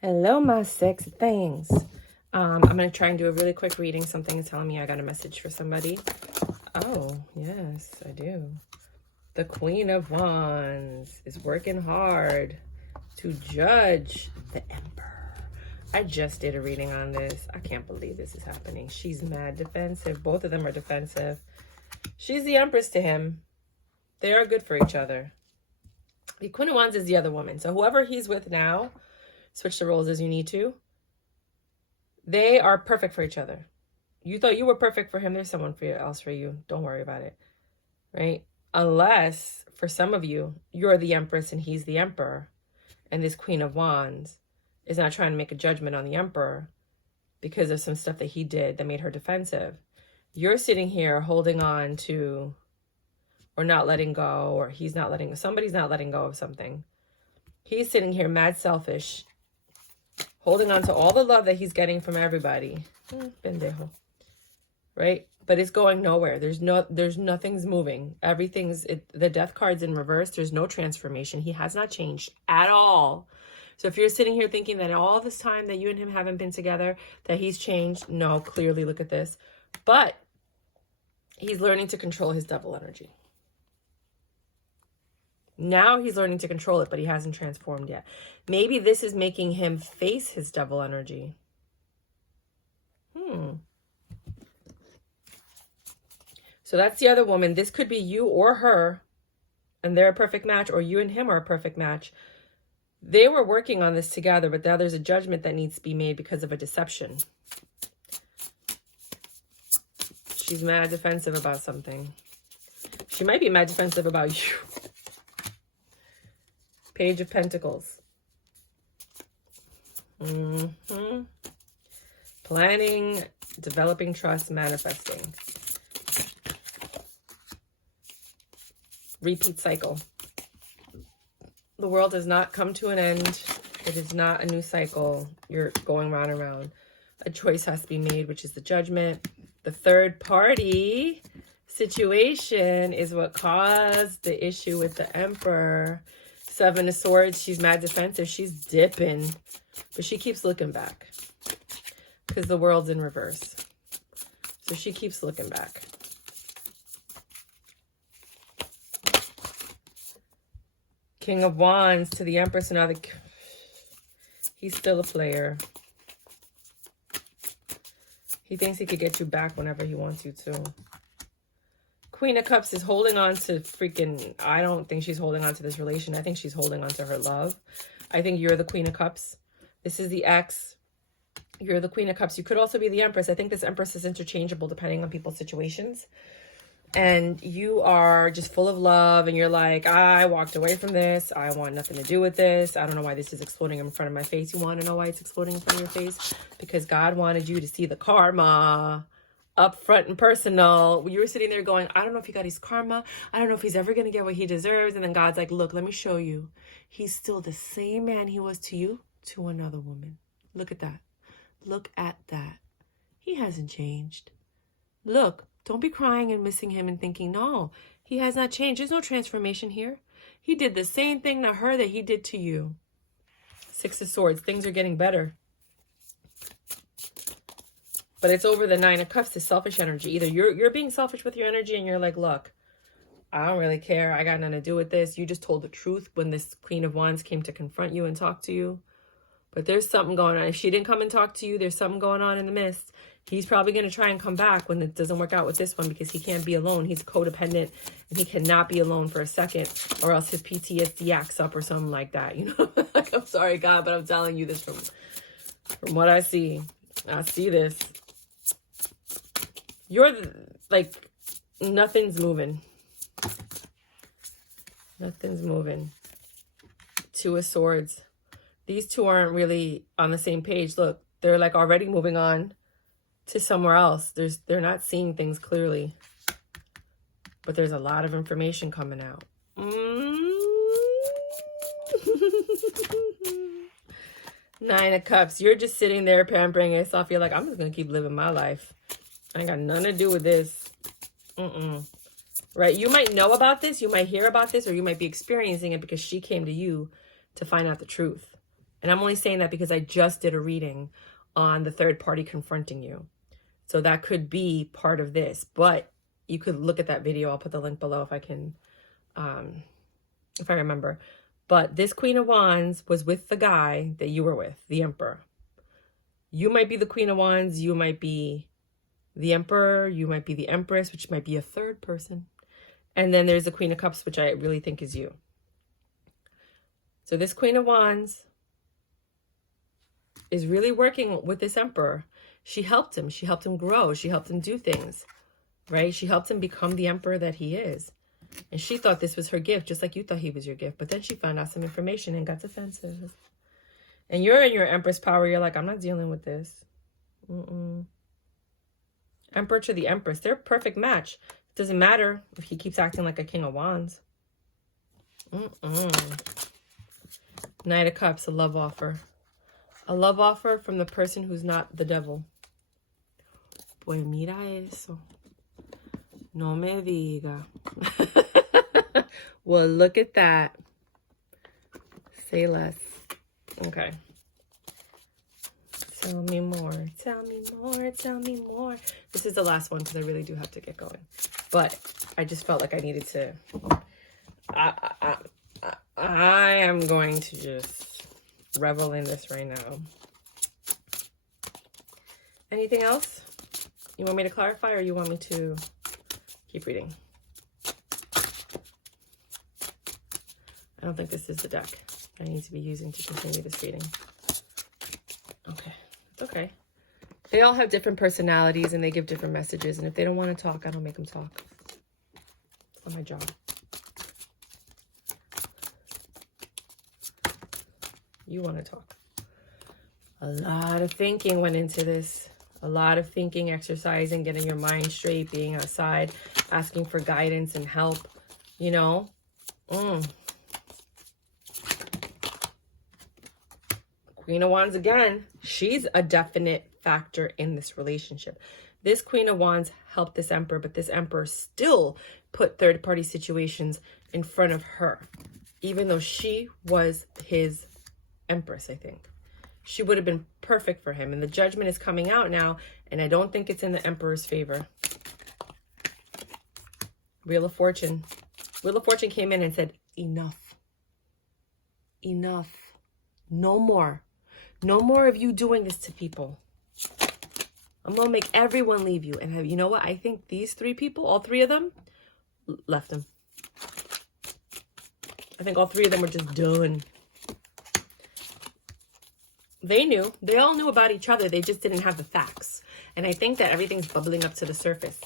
Hello, my sexy things. I'm going to try and do a really quick reading. Something is telling me I got a message for somebody. Oh, yes, I do. The Queen of Wands is working hard to judge the Emperor. I just did a reading on this. I can't believe this is happening. She's mad defensive. Both of them are defensive. She's the Empress to him. They are good for each other. The Queen of Wands is the other woman. So whoever he's with now, switch the roles as you need to. They are perfect for each other. You thought you were perfect for him. There's someone else for you. Don't worry about it. Right? Unless, for some of you, you're the Empress and he's the Emperor. And this Queen of Wands is not trying to make a judgment on the Emperor because of some stuff that he did that made her defensive. You're sitting here holding on to, or not letting go, or he's not letting go. Somebody's not letting go of something. He's sitting here mad selfish, holding on to all the love that he's getting from everybody. Pendejo. Right? But it's going nowhere. There's nothing's moving. The death card's in reverse. There's no transformation. He has not changed at all. So if you're sitting here thinking that all this time that you and him haven't been together, that he's changed, no, clearly look at this. But he's learning to control his devil energy. Now he's learning to control it, but he hasn't transformed yet. Maybe this is making him face his devil energy. So that's the other woman. This could be you or her, and they're a perfect match, or you and him are a perfect match. They were working on this together, but now there's a judgment that needs to be made because of a deception. She's mad defensive about something. She might be mad defensive about you. Page of Pentacles. Planning, developing trust, manifesting. Repeat cycle. The world does not come to an end. It is not a new cycle. You're going round and round. A choice has to be made, which is the judgment. The third party situation is what caused the issue with the Emperor. Seven of Swords. She's mad defensive. She's dipping. But she keeps looking back. Because the world's in reverse. So she keeps looking back. King of Wands to the Empress. Now he's still a player. He thinks he could get you back whenever he wants you to. Queen of Cups is holding on to freaking... I don't think she's holding on to this relation. I think she's holding on to her love. I think you're the Queen of Cups. This is the ex. You're the Queen of Cups. You could also be the Empress. I think this Empress is interchangeable depending on people's situations. And you are just full of love. And you're like, I walked away from this. I want nothing to do with this. I don't know why this is exploding in front of my face. You want to know why it's exploding in front of your face? Because God wanted you to see the karma up front and personal. You were sitting there going, I don't know if he got his karma. I don't know if he's ever going to get what he deserves. And then God's like, look, let me show you. He's still the same man he was to you, to another woman. Look at that. Look at that. He hasn't changed. Look, don't be crying and missing him and thinking, no, he has not changed. There's no transformation here. He did the same thing to her that he did to you. Six of Swords. Things are getting better. But it's over the Nine of Cups, the selfish energy. Either you're being selfish with your energy and you're like, look, I don't really care. I got nothing to do with this. You just told the truth when this Queen of Wands came to confront you and talk to you. But there's something going on. If she didn't come and talk to you, there's something going on in the midst. He's probably going to try and come back when it doesn't work out with this one because he can't be alone. He's codependent and he cannot be alone for a second or else his PTSD acts up or something like that. You know, like, I'm sorry, God, but I'm telling you this from what I see. I see this. You're like, nothing's moving. Nothing's moving. Two of Swords. These two aren't really on the same page. Look, they're like already moving on to somewhere else. They're not seeing things clearly. But there's a lot of information coming out. Nine of Cups. You're just sitting there pampering yourself. You're like, I'm just going to keep living my life. I ain't got nothing to do with this. Right? You might know about this. You might hear about this. Or you might be experiencing it because she came to you to find out the truth. And I'm only saying that because I just did a reading on the third party confronting you. So that could be part of this, but you could look at that video. I'll put the link below if I can, if I remember. But this Queen of Wands was with the guy that you were with, the Emperor. You might be the Queen of Wands. You might be the Emperor. You might be the Empress, which might be a third person. And then there's the Queen of Cups, which I really think is you. So this Queen of Wands is really working with this Emperor. She helped him. She helped him grow. She helped him do things, right? She helped him become the Emperor that he is. And she thought this was her gift, just like you thought he was your gift. But then she found out some information and got defensive. And you're in your Empress power. You're like, I'm not dealing with this. Emperor to the Empress. They're a perfect match. It doesn't matter if he keeps acting like a King of Wands. Knight of Cups, a love offer. A love offer from the person who's not the devil. Pues mira eso. No me diga. Well, look at that. Say less. Okay. Tell me more. Tell me more. Tell me more. This is the last one because I really do have to get going. But I just felt like I needed to. I am going to just revel in this right now. Anything else? You want me to clarify or you want me to keep reading? I don't think this is the deck I need to be using to continue this reading. Okay, it's okay. They all have different personalities and they give different messages. And if they don't want to talk, I don't make them talk. It's not my job. You want to talk. A lot of thinking went into this. A lot of thinking, exercising, getting your mind straight, being outside, asking for guidance and help, you know. Queen of Wands again. She's a definite factor in this relationship. This Queen of Wands helped this Emperor, but this Emperor still put third-party situations in front of her, even though she was his Empress, I think. She would have been perfect for him. And the judgment is coming out now, and I don't think it's in the Emperor's favor. Wheel of Fortune. Wheel of Fortune came in and said, enough. Enough. No more. No more of you doing this to people. I'm going to make everyone leave you. And you know what? I think these three people, all three of them, left him. I think all three of them were just done. They knew. They all knew about each other. They just didn't have the facts. And I think that everything's bubbling up to the surface.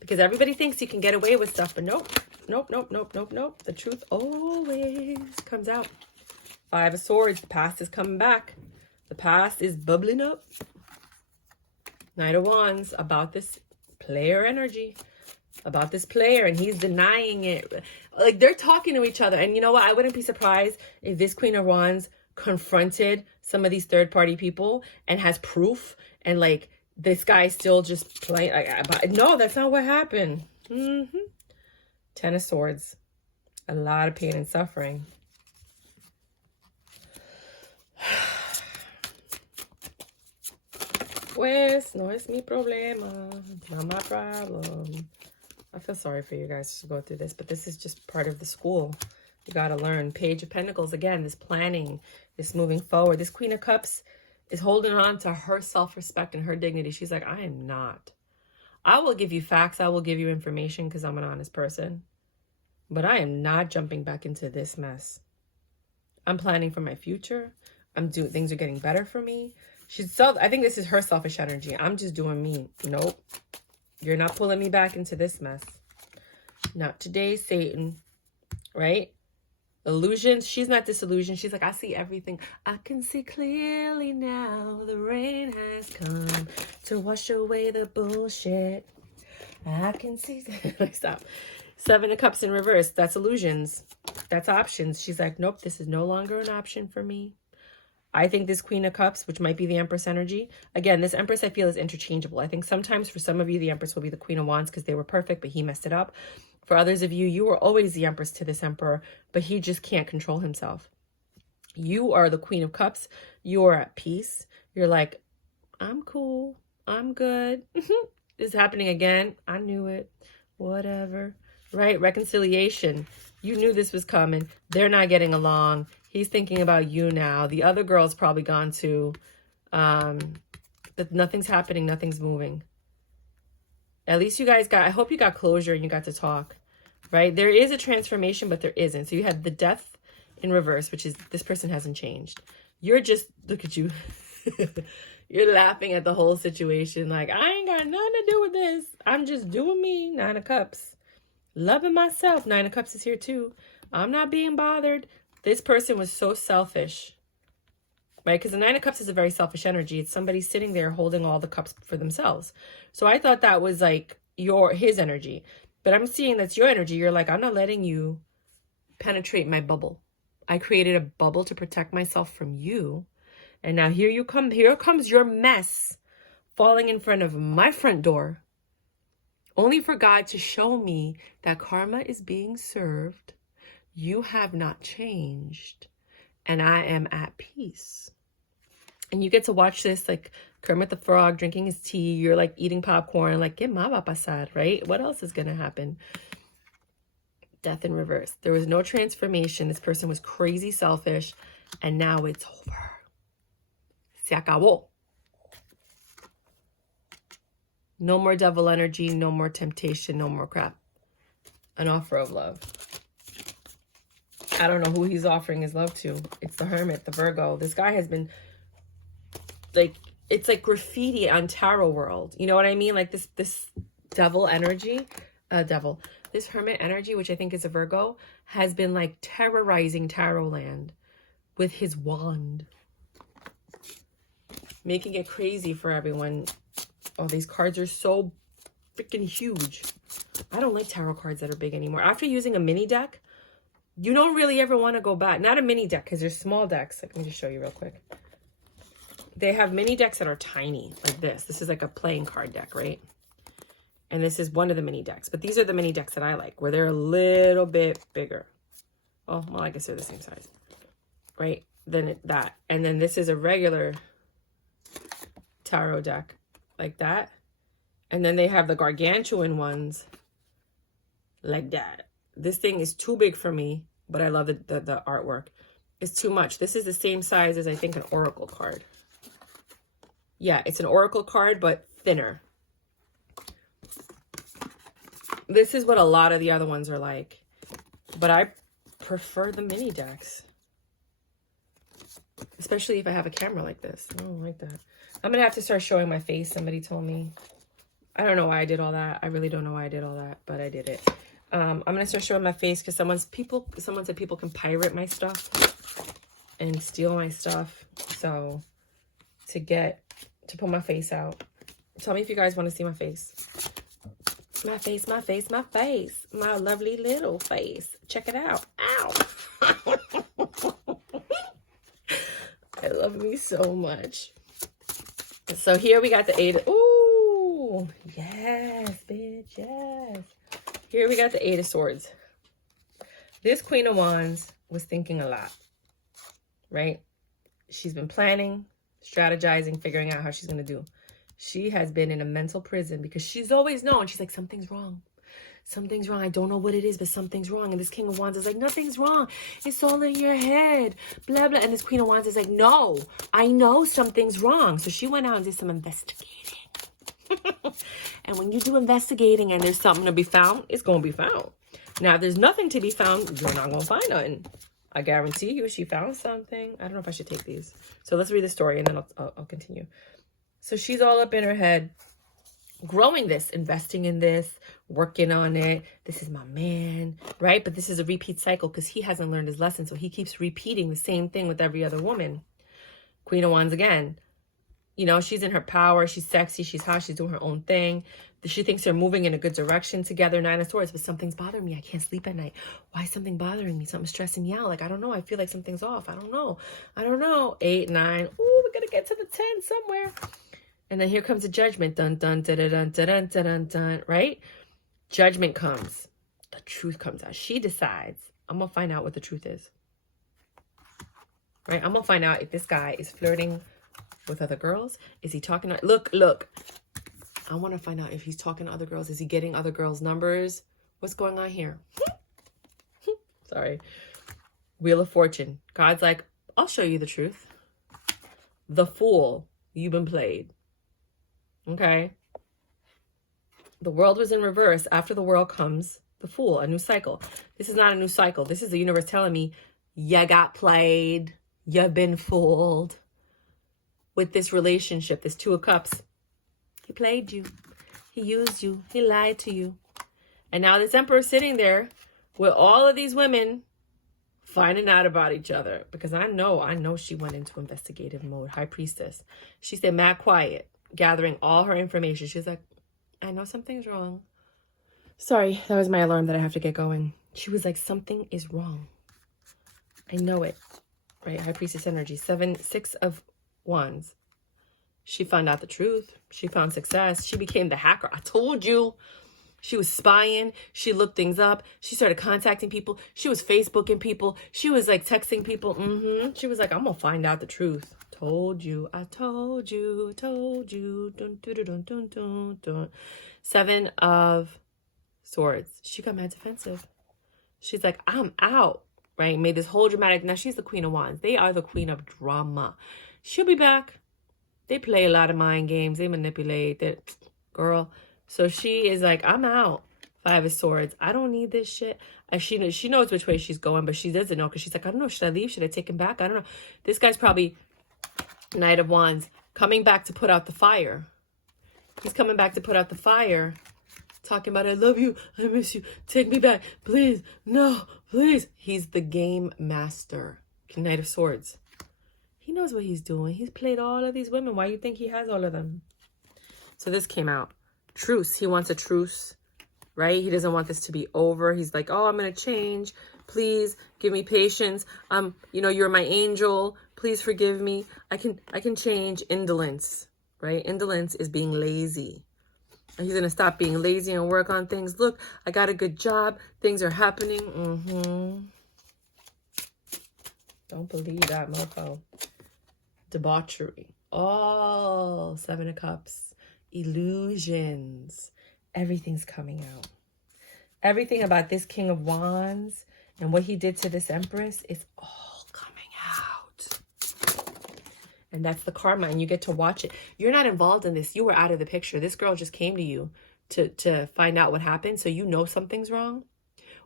Because everybody thinks you can get away with stuff, but nope. Nope, nope, nope, nope, nope. The truth always comes out. Five of Swords. The past is coming back. The past is bubbling up. Knight of Wands. About this player energy. About this player. And he's denying it. Like, they're talking to each other. And you know what? I wouldn't be surprised if this Queen of Wands confronted some of these third-party people and has proof, and like this guy's still just playing. No, that's not what happened. Ten of Swords. A lot of pain and suffering. Pues no es mi problema, not my problem. I feel sorry for you guys to go through this, but this is just part of the school. You got to learn. Page of Pentacles, again, this planning, this moving forward. This Queen of Cups is holding on to her self-respect and her dignity. She's like, I am not. I will give you facts. I will give you information because I'm an honest person. But I am not jumping back into this mess. I'm planning for my future. Things are getting better for me. I think this is her selfish energy. I'm just doing me. Nope. You're not pulling me back into this mess. Not today, Satan. Right? Illusions. She's not disillusioned. She's like, I see everything. I can see clearly now. The rain has come to wash away the bullshit. I can see. Stop. Seven of Cups in reverse. That's illusions. That's options. She's like, nope, this is no longer an option for me. I think this Queen of Cups, which might be the Empress energy. Again, this Empress I feel is interchangeable. I think sometimes for some of you, the Empress will be the Queen of Wands because they were perfect, but he messed it up. For others of you, you were always the Empress to this Emperor, but he just can't control himself. You are the Queen of Cups. You are at peace. You're like, I'm cool. I'm good. This is happening again. I knew it. Whatever. Right? Reconciliation. You knew this was coming. They're not getting along. He's thinking about you now. The other girl's probably gone too. But nothing's happening. Nothing's moving. At least you guys got, I hope you got closure and you got to talk. Right? There is a transformation, but there isn't. So you had the death in reverse, which is this person hasn't changed. You're just, look at you. You're laughing at the whole situation. Like, I ain't got nothing to do with this. I'm just doing me. 9 of Cups. Loving myself. 9 of Cups is here too. I'm not being bothered. This person was so selfish. Right? Because the 9 of Cups is a very selfish energy. It's somebody sitting there holding all the cups for themselves. So I thought that was like his energy. But I'm seeing that's your energy. You're like, I'm not letting you penetrate my bubble. I created a bubble to protect myself from you. And now here you come. Here comes your mess falling in front of my front door. Only for God to show me that karma is being served. You have not changed. And I am at peace. And you get to watch this like Kermit the Frog drinking his tea. You're like eating popcorn. Like, ¿qué más va a pasar, right? What else is going to happen? Death in reverse. There was no transformation. This person was crazy selfish. And now it's over. Se acabó. No more devil energy. No more temptation. No more crap. An offer of love. I don't know who he's offering his love to. It's the Hermit, the Virgo. This guy has been like, it's like graffiti on tarot world. You know what I mean? Like this devil energy, this Hermit energy, which I think is a Virgo, has been like terrorizing tarot land with his wand. Making it crazy for everyone. Oh, these cards are so freaking huge. I don't like tarot cards that are big anymore. After using a mini deck, you don't really ever want to go back. Not a mini deck, because there's small decks. Let me just show you real quick. They have mini decks that are tiny, like this. This is like a playing card deck, right? And this is one of the mini decks. But these are the mini decks that I like, where they're a little bit bigger. Oh, well, I guess they're the same size, right? Then that. And then this is a regular tarot deck, like that. And then they have the gargantuan ones, like that. This thing is too big for me, but I love the artwork. It's too much. This is the same size as, I think, an oracle card. Yeah, it's an oracle card, but thinner. This is what a lot of the other ones are like. But I prefer the mini decks. Especially if I have a camera like this. I don't like that. I'm going to have to start showing my face. Somebody told me. I don't know why I did all that. I really don't know why I did all that, but I did it. I'm going to start showing my face because someone said people can pirate my stuff and steal my stuff. So to put my face out. Tell me if you guys want to see my face. My face, my face, my face. My lovely little face. Check it out. Ow. I love me so much. So here we got the 8. Ooh, yes, bitch, yes. Here we got the 8 of Swords. This Queen of Wands was thinking a lot, right? She's been planning, strategizing, figuring out how she's going to do. She has been in a mental prison because she's always known. She's like, something's wrong. Something's wrong. I don't know what it is, but something's wrong. And this King of Wands is like, nothing's wrong. It's all in your head. Blah, blah. And this Queen of Wands is like, no, I know something's wrong. So she went out and did some investigating. And when you do investigating and there's something to be found, it's going to be found. Now, if there's nothing to be found, you're not going to find nothing. I guarantee you she found something. I don't know if I should take these. So let's read the story and then I'll continue. So she's all up in her head, growing this, investing in this, working on it. This is my man, right? But this is a repeat cycle because he hasn't learned his lesson. So he keeps repeating the same thing with every other woman. Queen of Wands again. You know, she's in her power. She's sexy. She's hot. She's doing her own thing. She thinks they're moving in a good direction together. 9 of Swords. But something's bothering me. I can't sleep at night. Why is something bothering me? Something's stressing me out. Like, I don't know. I feel like something's off. I don't know. I don't know. 8, 9. Ooh, we're going to get to the 10 somewhere. And then here comes the Judgment. Dun, dun, dun, dun, dun, dun, dun, dun, dun, right? Judgment comes. The truth comes out. She decides. I'm going to find out what the truth is. right? I'm gonna find out if this guy is flirting with other girls. Is he talking to, look, I want to find out if he's talking to other girls. Is he getting other girls' numbers? What's going on here? Sorry. Wheel of Fortune. God's like, I'll show you the truth. The Fool. You've been played. Okay? The world was in reverse. After the world comes the Fool, a new cycle. This is not a new cycle. This is the universe telling me, you got played. You've been fooled. With this relationship, this Two of Cups. He played you. He used you. He lied to you. And now this Emperor is sitting there with all of these women finding out about each other. Because I know she went into investigative mode. High Priestess. She stayed mad quiet, gathering all her information. She's like, I know something's wrong. Sorry, that was my alarm that I have to get going. She was like, something is wrong. I know it. Right? High Priestess energy. 6 of Wands. She found out the truth. She found success. She became the hacker. I told you. She was spying. She looked things up. She started contacting people. She was Facebooking people. She was like texting people. She was like, I'm going to find out the truth. Told you. I told you. I told you. Dun, dun, dun, dun, dun, dun. 7 of Swords. She got mad defensive. She's like, I'm out. Right? Made this whole dramatic. Now she's the Queen of Wands. They are the Queen of Drama. She'll be back. They play a lot of mind games. They manipulate that girl. So she is like, I'm out. 5 of Swords. I don't need this shit. She knows which way she's going, but she doesn't know because she's like, I don't know. Should I leave? Should I take him back? I don't know. This guy's probably Knight of Wands coming back to put out the fire. He's coming back to put out the fire. Talking about, I love you. I miss you. Take me back. Please. No, please. He's the game master. Knight of Swords. He knows what he's doing. He's played all of these women. Why do you think he has all of them? So this came out. Truce. He wants a truce, right? He doesn't want this to be over. He's like, oh, I'm going to change. Please give me patience. You're my angel. Please forgive me. I can change. Indolence, right? Indolence is being lazy. And he's going to stop being lazy and work on things. Look, I got a good job. Things are happening. Don't believe that, mofo. Debauchery. All 7 of Cups. Illusions. Everything's coming out. Everything about this King of Wands and what he did to this Empress is all coming out. And that's the karma, and you get to watch it. You're not involved in this. You were out of the picture. This girl just came to you to find out what happened, so you know something's wrong.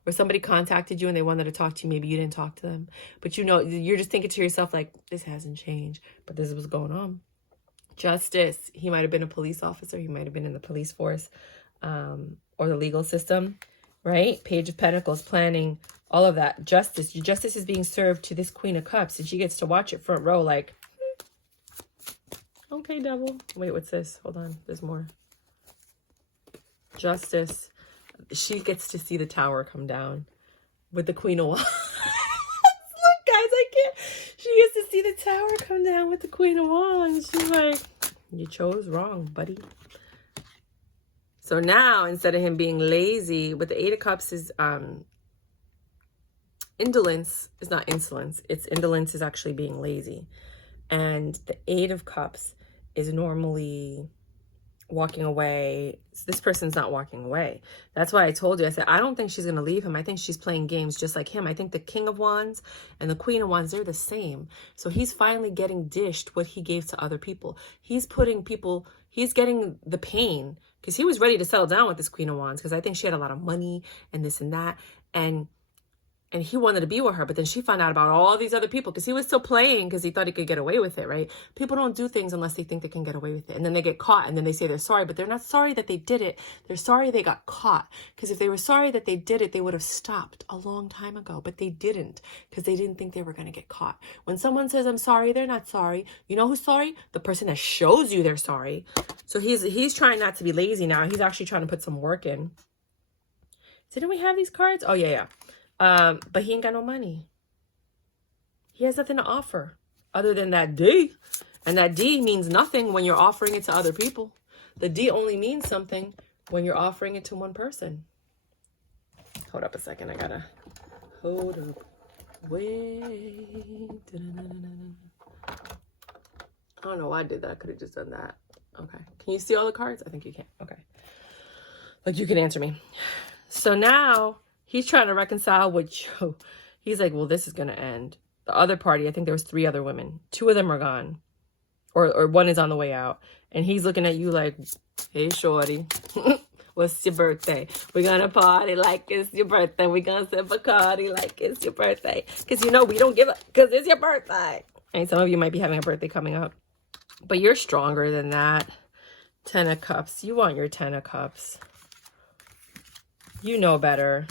Or somebody contacted you and they wanted to talk to you. Maybe you didn't talk to them. But you're just thinking to yourself, like, this hasn't changed. But this is what's going on. Justice. He might have been a police officer. He might have been in the police force or the legal system, right? Page of Pentacles, planning, all of that. Justice. Justice is being served to this Queen of Cups. And she gets to watch it front row like, okay, devil. Wait, what's this? Hold on. There's more. Justice. She gets to see the tower come down with the Queen of Wands. Look, guys, I can't. She gets to see the tower come down with the Queen of Wands. She's like, you chose wrong, buddy. So now, instead of him being lazy, with the 8 of Cups is indolence is not insolence. It's indolence is actually being lazy. And the 8 of Cups is normally walking away. So this person's not walking away. That's why I told you, I said, I don't think she's going to leave him. I think she's playing games just like him. I think the King of Wands and the Queen of Wands, they're the same. So he's finally getting dished what he gave to other people. He's getting the pain because he was ready to settle down with this Queen of Wands because I think she had a lot of money and this and that. And he wanted to be with her, but then she found out about all these other people because he was still playing because he thought he could get away with it, right? People don't do things unless they think they can get away with it. And then they get caught and then they say they're sorry, but they're not sorry that they did it. They're sorry they got caught. Because if they were sorry that they did it, they would have stopped a long time ago, but they didn't because they didn't think they were going to get caught. When someone says, I'm sorry, they're not sorry. You know who's sorry? The person that shows you they're sorry. So he's trying not to be lazy now. He's actually trying to put some work in. Didn't we have these cards? Oh, yeah. But he ain't got no money. He has nothing to offer other than that D. And that D means nothing when you're offering it to other people. The D only means something when you're offering it to one person. Hold up a second. I gotta hold up. Wait. I don't know why I did that. I could have just done that. Okay. Can you see all the cards? I think you can. Okay. Like, you can answer me. So now he's trying to reconcile with Joe. He's like, well, this is going to end. The other party, I think there was 3 other women. 2 of them are gone. Or one is on the way out. And he's looking at you like, hey, shorty. What's your birthday? We're going to party like it's your birthday. We're going to sip Bacardi like it's your birthday. Because, you know, we don't give up because it's your birthday. And some of you might be having a birthday coming up. But you're stronger than that. 10 of Cups. You want your 10 of Cups. You know better.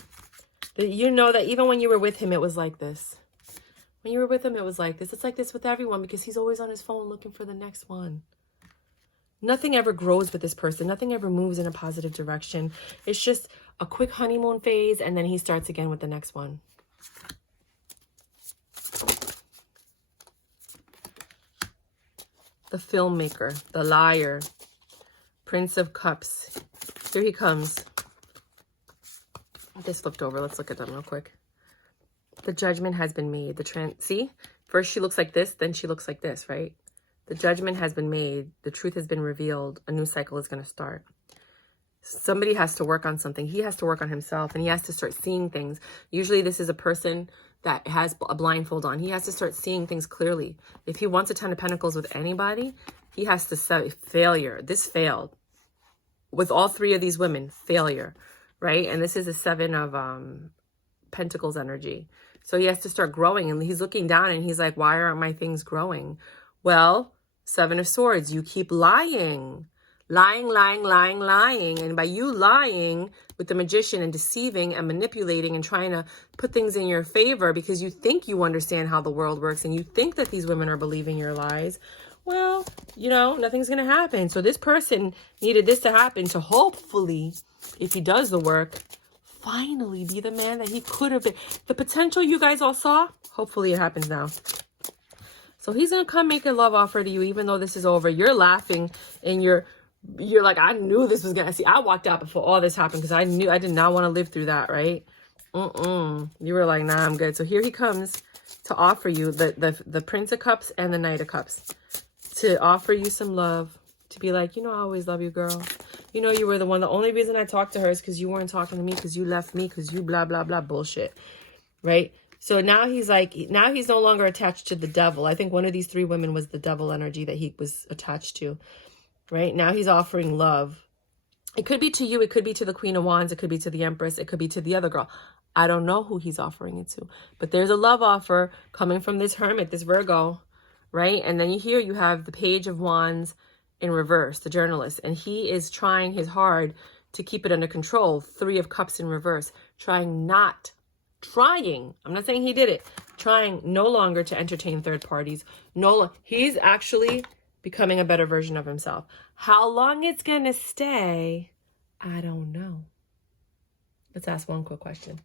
You know that even when you were with him, it was like this. When you were with him, it was like this. It's like this with everyone because he's always on his phone looking for the next one. Nothing ever grows with this person. Nothing ever moves in a positive direction. It's just a quick honeymoon phase, and then he starts again with the next one. The filmmaker, the liar, Prince of Cups. Here he comes. This flipped over. Let's look at them real quick. The judgment has been made. See? First she looks like this, then she looks like this, right? The judgment has been made. The truth has been revealed. A new cycle is going to start. Somebody has to work on something. He has to work on himself, and he has to start seeing things. Usually this is a person that has a blindfold on. He has to start seeing things clearly. If he wants a 10 of Pentacles with anybody, he has to say failure. This failed. With all 3 of these women, failure, right? And this is a 7 of Pentacles energy. So he has to start growing, and he's looking down and he's like, why aren't my things growing? Well, 7 of Swords, you keep lying. Lying. And by you lying with the Magician and deceiving and manipulating and trying to put things in your favor because you think you understand how the world works and you think that these women are believing your lies, well, you know, nothing's going to happen. So this person needed this to happen to hopefully, if he does the work, finally be the man that he could have been. The potential you guys all saw, hopefully it happens now. So he's going to come make a love offer to you even though this is over. You're laughing and you're like, I knew this was going to see. I walked out before all this happened because I knew I did not want to live through that, right? You were like, nah, I'm good. So here he comes to offer you the Prince of Cups and the Knight of Cups to offer you some love, to be like, you know, I always love you, girl. You know, you were the one. The only reason I talked to her is because you weren't talking to me, because you left me, because you blah, blah, blah bullshit, right? So now he's like, now he's no longer attached to the devil. I think one of these 3 women was the devil energy that he was attached to, right? Now he's offering love. It could be to you. It could be to the Queen of Wands. It could be to the Empress. It could be to the other girl. I don't know who he's offering it to, but there's a love offer coming from this Hermit, this Virgo, right? And then here you have the Page of Wands in reverse, the journalist, and he is trying his hard to keep it under control. 3 of Cups in reverse, trying, I'm not saying he did it, trying no longer to entertain third parties. He's actually becoming a better version of himself. How long it's gonna stay, I don't know. Let's ask one quick question.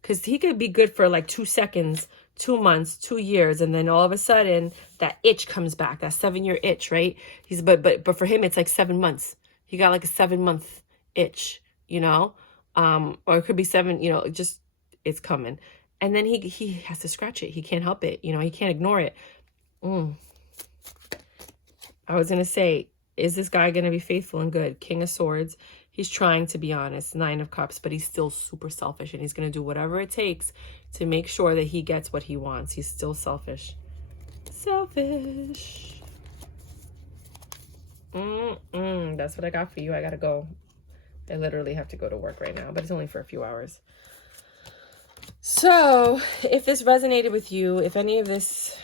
Because he could be good for like 2 seconds, 2 months, 2 years, and then all of a sudden that itch comes back, that 7-year itch, right? But for him it's like 7 months. He got like a 7-month itch, you know, or it could be 7, you know, just it's coming, and then he has to scratch it. He can't help it, you know. He can't ignore it. I was gonna say, is this guy gonna be faithful and good? King of Swords. He's trying to be honest, 9 of Cups, but he's still super selfish, and he's going to do whatever it takes to make sure that he gets what he wants. He's still selfish. Selfish. That's what I got for you. I got to go. I literally have to go to work right now, but it's only for a few hours. So if this resonated with you, if any of this,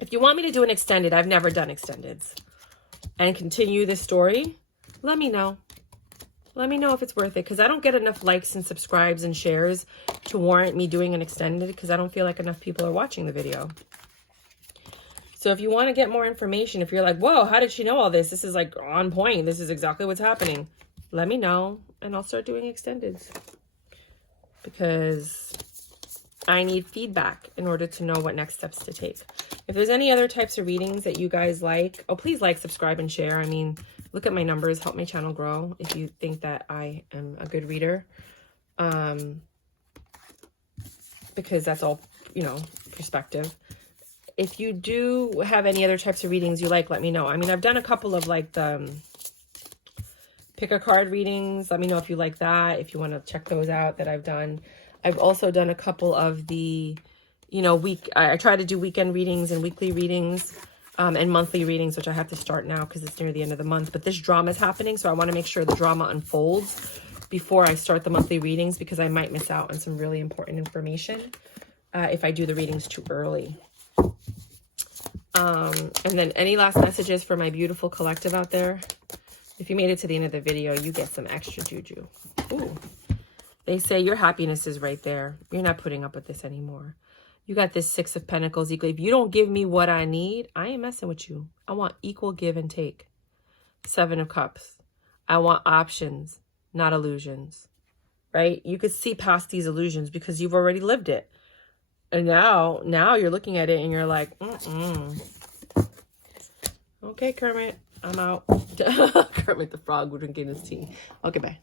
if you want me to do an extended, I've never done extendeds, and continue this story, let me know. Let me know if it's worth it, because I don't get enough likes and subscribes and shares to warrant me doing an extended, because I don't feel like enough people are watching the video. So if you want to get more information, if you're like, whoa, how did she know all this? This is like on point. This is exactly what's happening. Let me know, and I'll start doing extendeds, because I need feedback in order to know what next steps to take. If there's any other types of readings that you guys like, oh, please like, subscribe, and share. I mean, look at my numbers, help my channel grow if you think that I am a good reader. because that's all, you know, perspective. If you do have any other types of readings you like, let me know. I mean, I've done a couple of like the pick a card readings. Let me know if you like that, if you want to check those out that I've done. I've also done a couple of the, you know, I try to do weekend readings and weekly readings and monthly readings, which I have to start now because it's near the end of the month. But this drama is happening, so I want to make sure the drama unfolds before I start the monthly readings, because I might miss out on some really important information if I do the readings too early. And then any last messages for my beautiful collective out there? If you made it to the end of the video, you get some extra juju. Ooh. They say your happiness is right there. You're not putting up with this anymore. You got this 6 of Pentacles equal. If you don't give me what I need, I ain't messing with you. I want equal give and take. 7 of Cups. I want options, not illusions. Right? You could see past these illusions because you've already lived it. And now you're looking at it and you're like, Okay, Kermit, I'm out. Kermit the Frog, we're drinking his tea. Okay, bye.